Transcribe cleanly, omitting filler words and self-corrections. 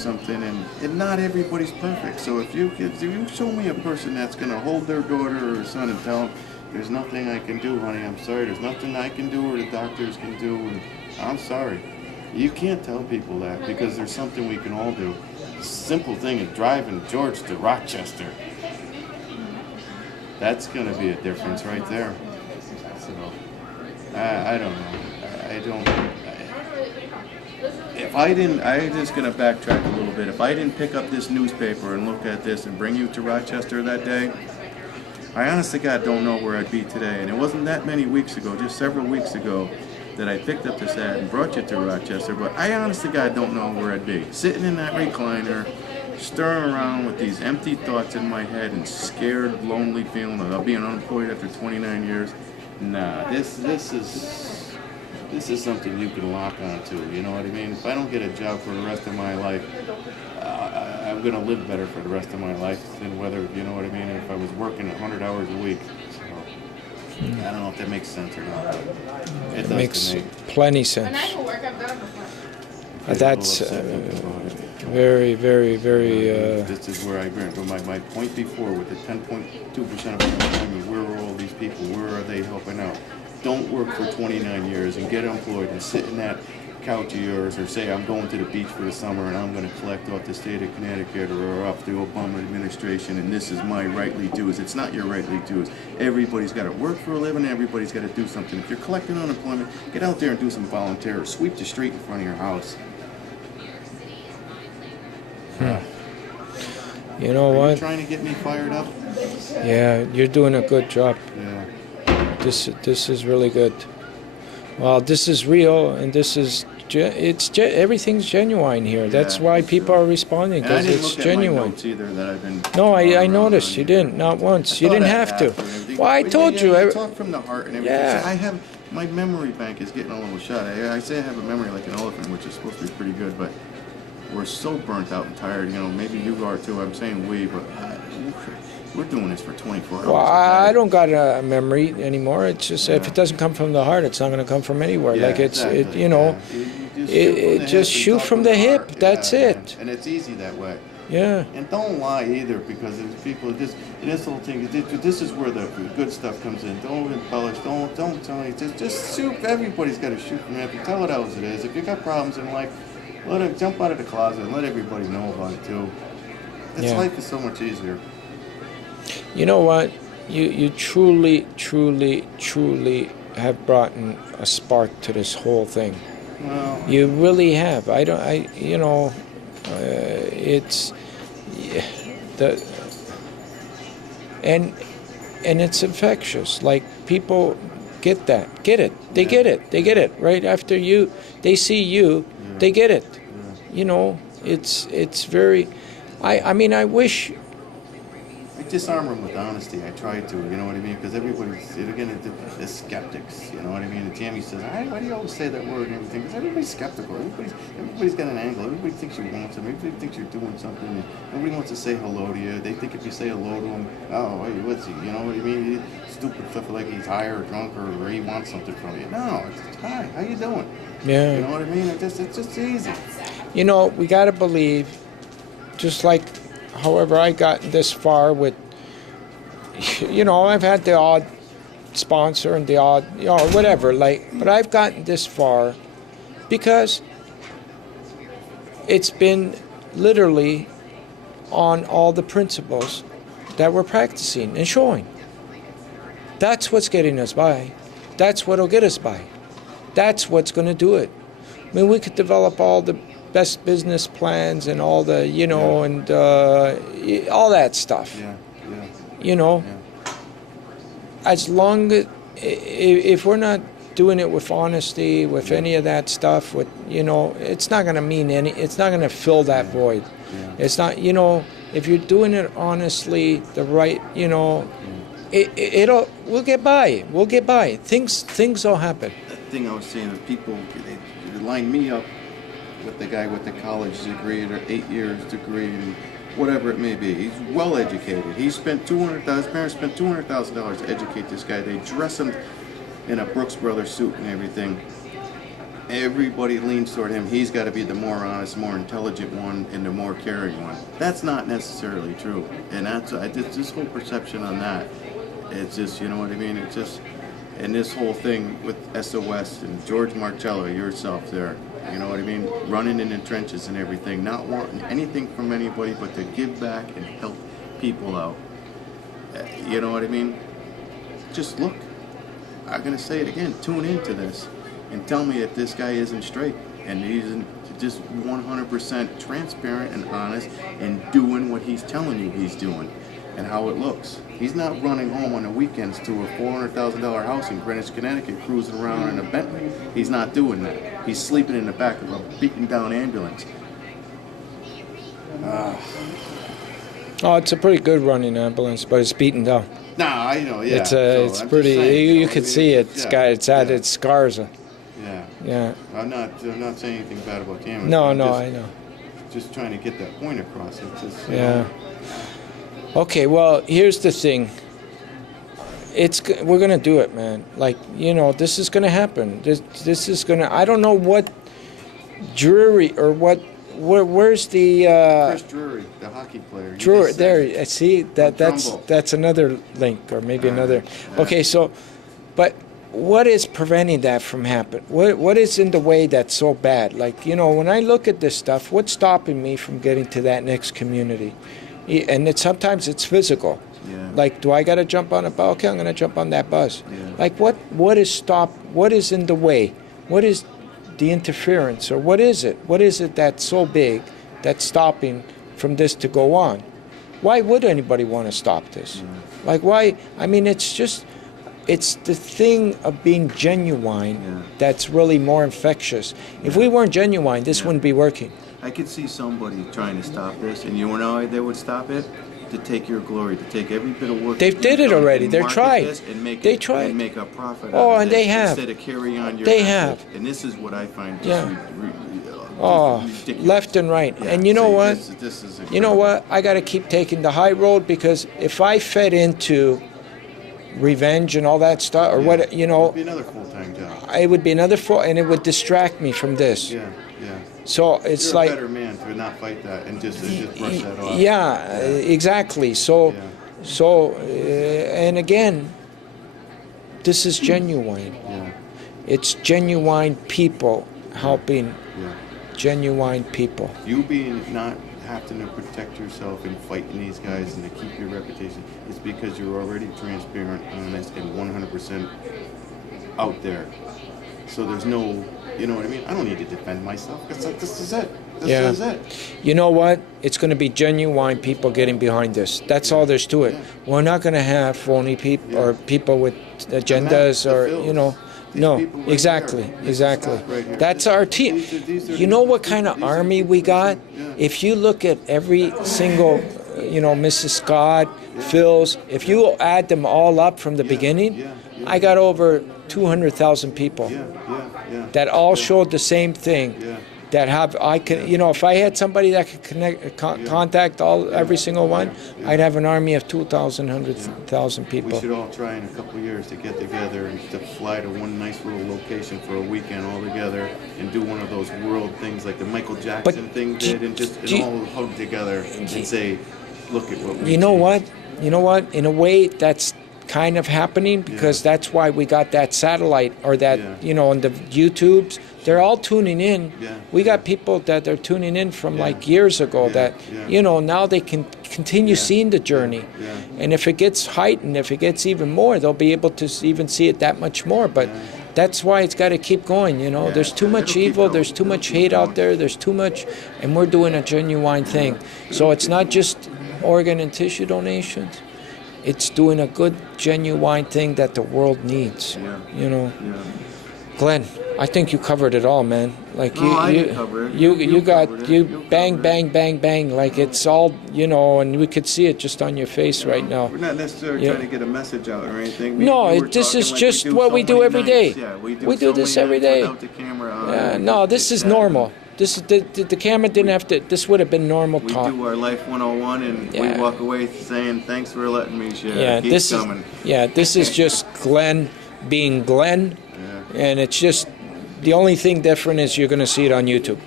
something, and not everybody's perfect. So if you show me a person that's going to hold their daughter or son and tell them, there's nothing I can do, honey, I'm sorry, there's nothing I can do or the doctors can do, and I'm sorry. You can't tell people that because there's something we can all do. The simple thing is driving George to Rochester. That's going to be a difference right there. So, I don't know. I'm just going to backtrack a little bit. If I didn't pick up this newspaper and look at this and bring you to Rochester that day, I honestly, God, don't know where I'd be today. And it wasn't that many weeks ago, just several weeks ago, that I picked up this ad and brought you to Rochester. But I honestly, God, don't know where I'd be. Sitting in that recliner, stirring around with these empty thoughts in my head and scared, lonely feeling of being unemployed after 29 years. Nah, this is something you can lock onto, you know what I mean? If I don't get a job for the rest of my life, I'm going to live better for the rest of my life than whether, you know what I mean, if I was working 100 hours a week. So, I don't know if that makes sense or not. It makes plenty sense. That's very, very, very... This is where I agree. But my point before with the 10.2% of unemployment, where are all these people? Where are they helping out? Don't work for 29 years and get employed and sit in that couch of yours or say I'm going to the beach for the summer and I'm going to collect off the state of Connecticut or off the Obama administration and this is my rightly dues. It's not your rightly dues. Everybody's got to work for a living. Everybody's got to do something. If you're collecting unemployment, get out there and do some volunteer. Sweep the street in front of your house. You know what? Are you trying to get me fired up? Yeah, you're doing a good job. Yeah. This is really good. Well, this is real, and this is everything's genuine here. Yeah, that's why people are responding, because it's genuine. No, I noticed you didn't, not once. You didn't have to. Well, I told you. I talk from the heart and everything. Yeah. I have my memory bank is getting a little shot. I say I have a memory like an elephant, which is supposed to be pretty good, but we're so burnt out and tired. You know, maybe you are too. I'm saying we, but we're doing this for 24 hours. Well, I don't got a memory anymore. It's just if it doesn't come from the heart, it's not going to come from anywhere. Yeah, like it's exactly. you know, You just shoot from the hip. That's it. And it's easy that way. Yeah. And don't lie either, because there's people this whole thing. This is where the good stuff comes in. Don't embellish. Don't tell me. Just shoot. Everybody's got to shoot from the hip. Tell it as it is. If you got problems in life, let it jump out of the closet and let everybody know about it too. Life is so much easier. You know what? You truly, truly, truly have brought in a spark to this whole thing. Well, you really have. It's and it's infectious. Like people get it. They get it right after they see you. Yeah. They get it. Yeah. You know, it's very. I mean, I wish. I disarm them with honesty. I try to, you know what I mean? Because everybody's, again, they're skeptics, you know what I mean? And Tammy says, why do you always say that word and everything? Because everybody's skeptical. Everybody's got an angle. Everybody thinks you want something. Everybody thinks you're doing something. Nobody wants to say hello to you. They think if you say hello to them, oh, hey, what's he? You know what I mean? Stupid stuff like he's high or drunk or he wants something from you. No, it's just, hi, how you doing? Yeah. You know what I mean? It's just easy. You know, we got to believe, just like however I got this far with, you know, I've had the odd sponsor and the odd, you know, whatever, but I've gotten this far because it's been literally on all the principles that we're practicing and showing. That's what's getting us by. That's what'll get us by. That's what's going to do it. I mean, we could develop all the best business plans and all the, you know, and all that stuff. Yeah. You know, as long as, if we're not doing it with honesty, with any of that stuff, with, you know, it's not going to mean it's not going to fill that void. Yeah. It's not, you know, if you're doing it honestly, the right, you know, we'll get by. We'll get by. Things will happen. That thing I was saying is people, they line me up with the guy with the college degree or 8 years degree and whatever it may be. He's well educated. He spent his parents spent $200,000 to educate this guy. They dress him in a Brooks Brothers suit and everything. everybody leans toward him. He's got to be the more honest, more intelligent one, and the more caring one. That's not necessarily true, and that's this whole perception on that. It's just, you know what I mean. It's just, and this whole thing with SOS and George Marcello, yourself there. You know what I mean? Running in the trenches and everything, not wanting anything from anybody but to give back and help people out. You know what I mean? Just look. I'm gonna say it again. Tune into this and tell me if this guy isn't straight and he isn't just 100% transparent and honest and doing what he's telling you he's doing and how it looks. He's not running home on the weekends to a $400,000 house in Greenwich, Connecticut, cruising around in a Bentley. He's not doing that. He's sleeping in the back of a beaten down ambulance. Oh, it's a pretty good running ambulance, but it's beaten down. Nah, I know, yeah. It's pretty. You could see it. It's had its scars. Yeah. Yeah. I'm not saying anything bad about cameras. No, I know. Just trying to get that point across. It's just, Yeah. Okay, well, here's the thing. We're gonna do it, man. Like, this is gonna happen. This is gonna. I don't know what Drury or what. Where's the Chris Drury, the hockey player. Drury there. See that's another link or maybe another. Yeah. Okay, so, but what is preventing that from happening? What is in the way that's so bad? Like, when I look at this stuff, what's stopping me from getting to that next community? And sometimes it's physical. Yeah. Like, do I got to jump on a bus? Okay, I'm going to jump on that bus. Yeah. Like, what is in the way? What is the interference, or what is it? What is it that's so big that's stopping from this to go on? Why would anybody want to stop this? Yeah. Like, why? I mean, it's the thing of being genuine that's really more infectious. If we weren't genuine, this wouldn't be working. I could see somebody trying to stop this, and you know how they would stop it? To take your glory, to take every bit of work. They did it already. They're tried. They tried. And make a profit. Oh, out of and this they have. Instead of carry on your. They have. And this is what I find. Ridiculous. Left and right. Yeah. And you know what? This is you know what? I got to keep taking the high road, because if I fed into revenge and all that stuff, or what, it would be another full-time job. It would be another and it would distract me from this. Yeah. So it's You're like a better man to not fight that and just brush that off. Yeah, exactly. So, and again, this is genuine. Yeah. It's genuine people helping genuine people. You being not having to protect yourself and fighting these guys and to keep your reputation is because you're already transparent, honest, and 100% out there. So there's no, you know what I mean? I don't need to defend myself. This is it. This is it. You know what? It's going to be genuine people getting behind this. That's all there's to it. Yeah. We're not going to have phony people or people with agendas No, exactly. Right, that's our team. You know what kind of army we got? If you look at every single, Mrs. Scott, Phil's, if you add them all up from the beginning, I got over 200,000 people that all showed the same thing. That if I had somebody that could contact every single one, I'd have an army of 2,000, 100,000 people. We should all try in a couple of years to get together and to fly to one nice little location for a weekend all together and do one of those world things like the Michael Jackson thing did, and just all hug together and say, look at what we You know what? In a way, that's kind of happening, because that's why we got that satellite, or that on the YouTubes, they're all tuning in. We got people that are tuning in from like years ago that now they can continue seeing the journey. And if it gets heightened, if it gets even more, they'll be able to even see it that much more. But that's why it's got to keep going. There's too much evil, there's too much hate out there, there's too much, and we're doing a genuine thing. So it's not just organ and tissue donations. It's doing a good, genuine thing that the world needs. Glenn, I think you covered it all, man. Like you bang, like it's all, and we could see it just on your face right now. We're not necessarily trying to get a message out or anything. This is just what we do every day. Yeah, we do this every day. Without the camera on. No, this is normal. This is the camera didn't have to. This would have been normal talk. We do our Life 101, and we walk away saying, "Thanks for letting me share." Yeah, Keep coming. This is just Glenn being Glenn, and it's just The only thing different is you're going to see it on YouTube.